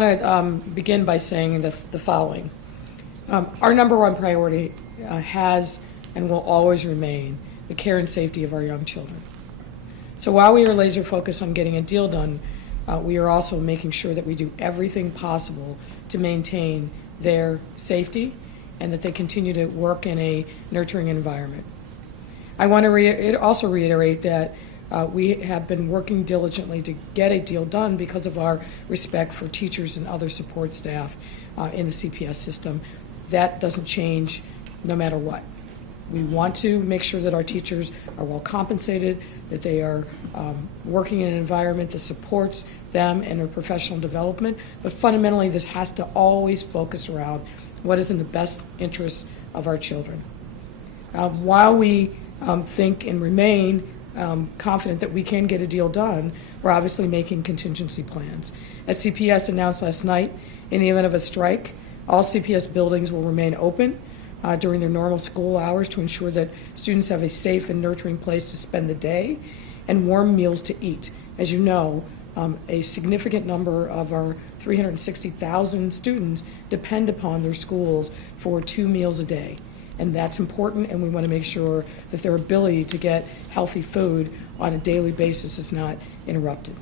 I want to begin by saying the following. Our number one priority has and will always remain the care and safety of our young children. So while we are laser focused on getting a deal done, we are also making sure that we do everything possible to maintain their safety and that they continue to work in a nurturing environment. I want to also reiterate that we have been working diligently to get a deal done because of our respect for teachers and other support staff in the CPS system. That doesn't change no matter what. We want to make sure that our teachers are well compensated, that they are working in an environment that supports them and their professional development, but fundamentally this has to always focus around what is in the best interest of our children. While we think and remain confident that we can get a deal done, we're obviously making contingency plans. As CPS announced last night, in the event of a strike, all CPS buildings will remain open during their normal school hours to ensure that students have a safe and nurturing place to spend the day and warm meals to eat. As you know, a significant number of our 360,000 students depend upon their schools for 2 meals a day. And that's important, and we want to make sure that their ability to get healthy food on a daily basis is not interrupted.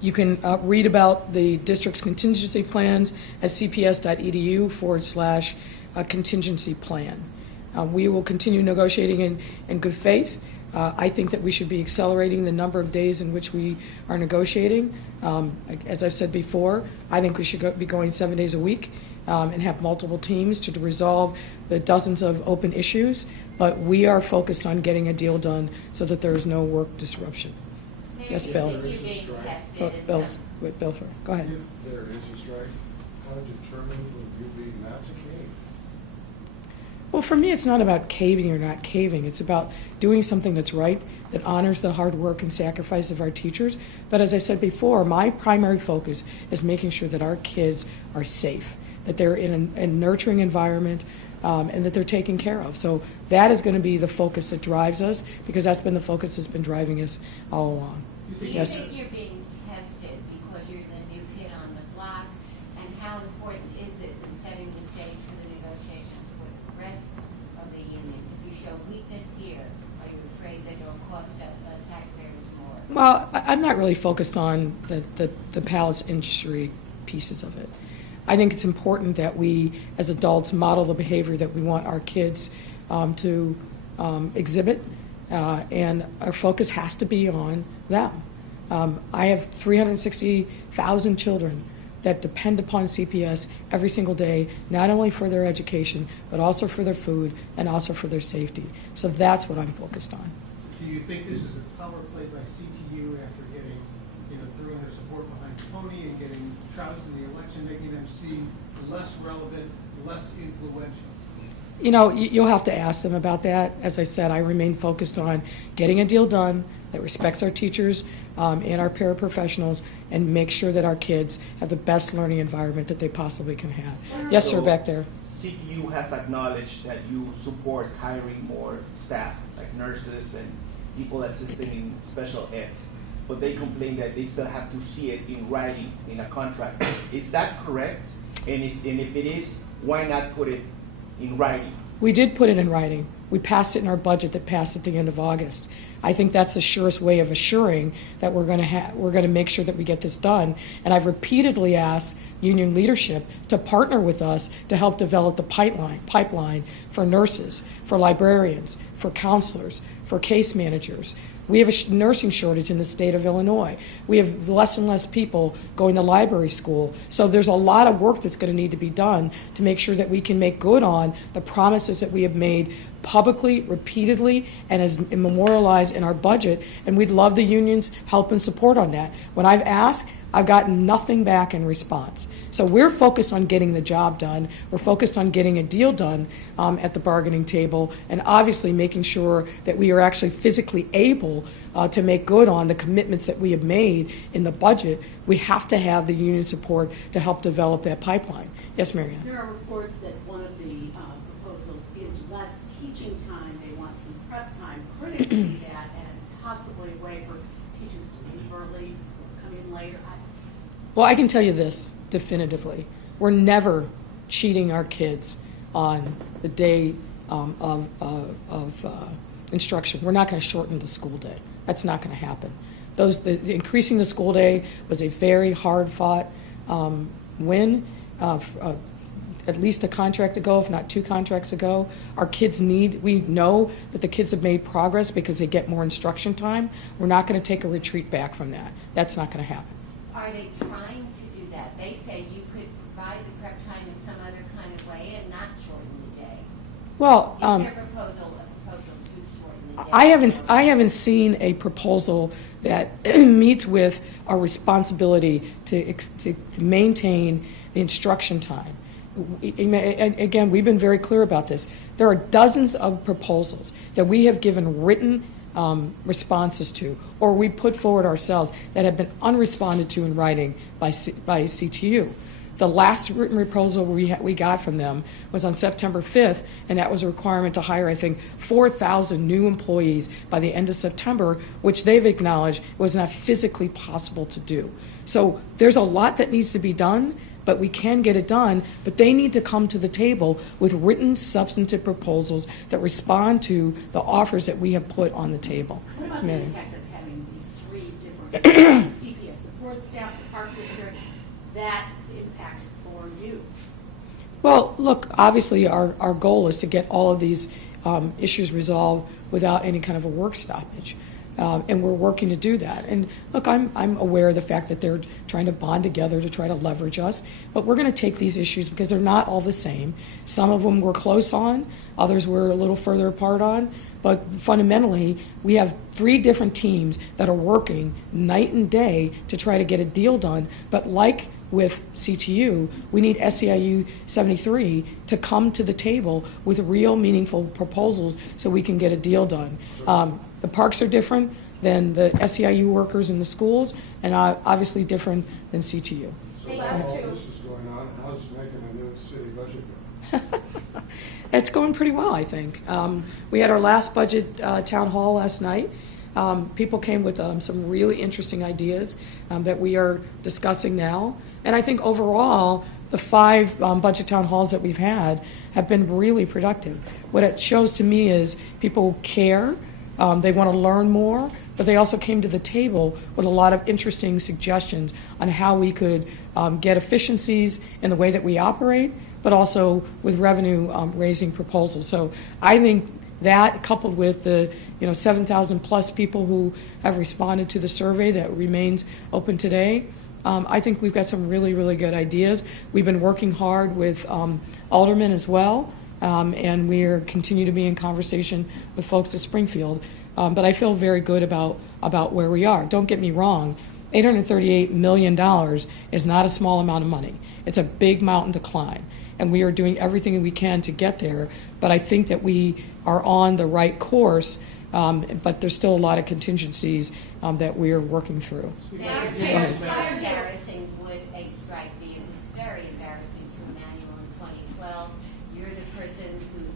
You can read about the district's contingency plans at cps.edu/contingency plan. We will continue negotiating in good faith. I think that we should be accelerating the number of days in which we are negotiating. As I've said before, I think we should be going 7 days a week and have multiple teams to resolve the dozens of open issues, but we are focused on getting a deal done so that there is no work disruption. Yes, Bill. Bill, go ahead. If there is a strike, how determined will you be not to cave? Well, for me, it's not about caving or not caving. It's about doing something that's right, that honors the hard work and sacrifice of our teachers. But as I said before, my primary focus is making sure that our kids are safe, that they're in a nurturing environment, and that they're taken care of. So that is going to be the focus that drives us, because that's been the focus that's been driving us all along. Do you Yes. think you're being tested because you're the new kid on the block? And how important is this in setting the stage for the negotiations with the rest of the unions? If you show weakness here, are you afraid that it'll cost taxpayers more? Well, I'm not really focused on the palace industry pieces of it. I think it's important that we, as adults, model the behavior that we want our kids to exhibit, and our focus has to be on them. I have 360,000 children that depend upon CPS every single day, not only for their education, but also for their food and also for their safety. So that's what I'm focused on. Do you think this is a power play by CTU after getting, throwing their support behind Tony and getting Travis in the election, making them seem less relevant, less influential? You'll have to ask them about that. As I said, I remain focused on getting a deal done that respects our teachers and our paraprofessionals and make sure that our kids have the best learning environment that they possibly can have. Yes, sir, back there. CTU has acknowledged that you support hiring more staff, like nurses and people assisting in special ed, but they complain that they still have to see it in writing in a contract. Is that correct? And if it is, why not put it in writing? We did put it in writing. We passed it in our budget that passed at the end of August. I think that's the surest way of assuring that we're going to make sure that we get this done. And I've repeatedly asked union leadership to partner with us to help develop the pipeline for nurses, for librarians, for counselors, for case managers. We have a nursing shortage in the state of Illinois. We have less and less people going to library school. So there's a lot of work that's going to need to be done to make sure that we can make good on the promises that we have made publicly, repeatedly, and as memorialized in our budget. And we'd love the union's help and support on that. When I've asked, I've gotten nothing back in response. So we're focused on getting the job done. We're focused on getting a deal done at the bargaining table, and obviously making sure that we are actually physically able to make good on the commitments that we have made in the budget. We have to have the union support to help develop that pipeline. Yes, Marianne? There are reports that one of the proposals is less teaching time. They want some prep time. Critics see that as possibly a way for teachers to leave early, come in later. Well, I can tell you this definitively. We're never cheating our kids on the day of instruction. We're not going to shorten the school day. That's not going to happen. Increasing the school day was a very hard-fought win. At least a contract ago, if not 2 contracts ago. We know that the kids have made progress because they get more instruction time. We're not going to take a retreat back from that. That's not going to happen. Are they trying to do that? They say you could provide the prep time in some other kind of way and not shorten the day. Well, Is there a proposal to shorten the day? I haven't seen a proposal that meets with our responsibility to maintain the instruction time. Again, we've been very clear about this. There are dozens of proposals that we have given written responses to, or we put forward ourselves, that have been unresponded to in writing by CTU. The last written proposal we got from them was on September 5th, and that was a requirement to hire, I think, 4,000 new employees by the end of September, which they've acknowledged was not physically possible to do. So there's a lot that needs to be done, but we can get it done, but they need to come to the table with written substantive proposals that respond to the offers that we have put on the table. What about the impact of having these 3 different CPS support staff, the park district, that impact for you? Well, look, obviously our goal is to get all of these issues resolved without any kind of a work stoppage. And we're working to do that. And look, I'm aware of the fact that they're trying to bond together to try to leverage us, but we're going to take these issues because they're not all the same. Some of them we're close on, others we're a little further apart on, but fundamentally we have 3 different teams that are working night and day to try to get a deal done. But like with CTU, we need SEIU 73 to come to the table with real meaningful proposals so we can get a deal done. The parks are different than the SEIU workers in the schools, and obviously different than CTU. So while all this is going on, how's making a new city budget go? It's going pretty well, I think. We had our last budget town hall last night. People came with some really interesting ideas that we are discussing now. And I think overall, the 5 budget town halls that we've had have been really productive. What it shows to me is people care. They want to learn more, but they also came to the table with a lot of interesting suggestions on how we could get efficiencies in the way that we operate, but also with revenue raising proposals. So I think that, coupled with the 7,000 plus people who have responded to the survey that remains open today, I think we've got some really, really good ideas. We've been working hard with aldermen as well. And we continue to be in conversation with folks at Springfield. But I feel very good about where we are. Don't get me wrong, $838 million is not a small amount of money. It's a big mountain to climb. And we are doing everything that we can to get there. But I think that we are on the right course, but there's still a lot of contingencies that we are working through. How embarrassing would a strike be? It was very embarrassing to Emmanuel in 2012. You're the person who's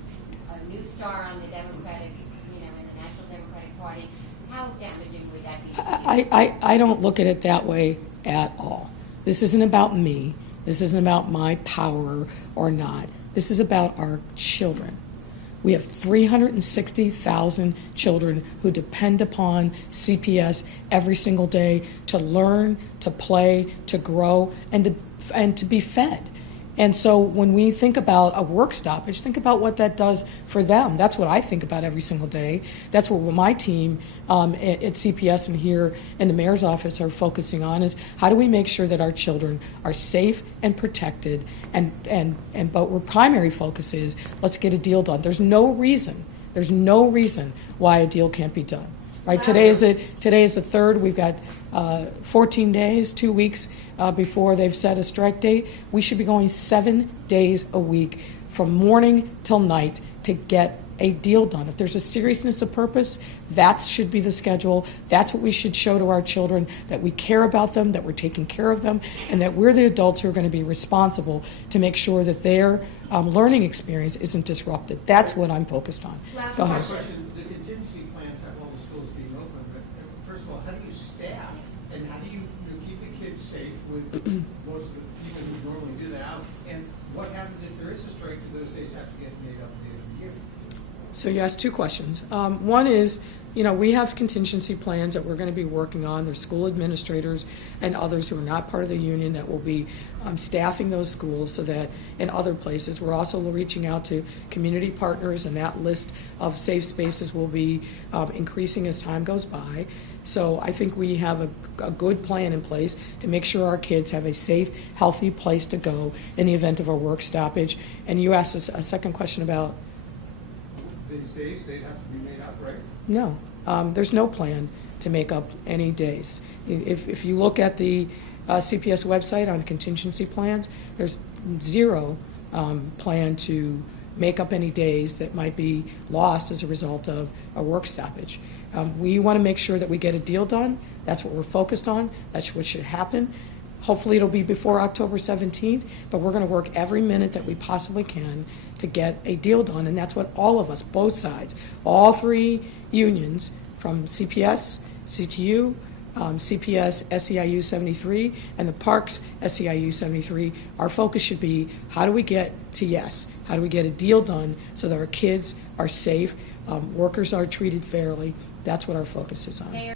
a new star on the Democratic, in the National Democratic Party. How damaging would that be to you? I don't look at it that way at all. This isn't about me. This isn't about my power or not. This is about our children. We have 360,000 children who depend upon CPS every single day to learn, to play, to grow, and to be fed. And so when we think about a work stoppage, think about what that does for them. That's what I think about every single day. That's what my team at CPS and here in the mayor's office are focusing on, is how do we make sure that our children are safe and protected, but our primary focus is let's get a deal done. There's no reason why a deal can't be done. Right? Today is the 3rd. We've got 14 days, 2 weeks before they've set a strike date. We should be going 7 days a week from morning till night to get a deal done. If there's a seriousness of purpose, that should be the schedule. That's what we should show to our children, that we care about them, that we're taking care of them, and that we're the adults who are going to be responsible to make sure that their learning experience isn't disrupted. That's what I'm focused on. Last Go ahead. Question, the contingency plans have all the schools being open, but first of all, how do you staff and how do you keep the kids safe with most of the people who normally do that. And what happens if there is a strike? Do those days have to get made up at the end of the year? So you asked two questions. One is, we have contingency plans that we're going to be working on. There's school administrators and others who are not part of the union that will be staffing those schools so that in other places. We're also reaching out to community partners, and that list of safe spaces will be increasing as time goes by. So I think we have a good plan in place to make sure our kids have a safe, healthy place to go in the event of a work stoppage. And you asked us a second question about. These days, they'd have to be made up, right? No, there's no plan to make up any days. If you look at the CPS website on contingency plans, there's zero plan to make up any days that might be lost as a result of a work stoppage. We want to make sure that we get a deal done. That's what we're focused on. That's what should happen. Hopefully it'll be before October 17th, but we're going to work every minute that we possibly can to get a deal done, and that's what all of us, both sides, all three unions from CPS, CTU, CPS, SEIU 73, and the Parks SEIU 73, our focus should be how do we get to yes? How do we get a deal done so that our kids are safe, workers are treated fairly? That's what our focus is on.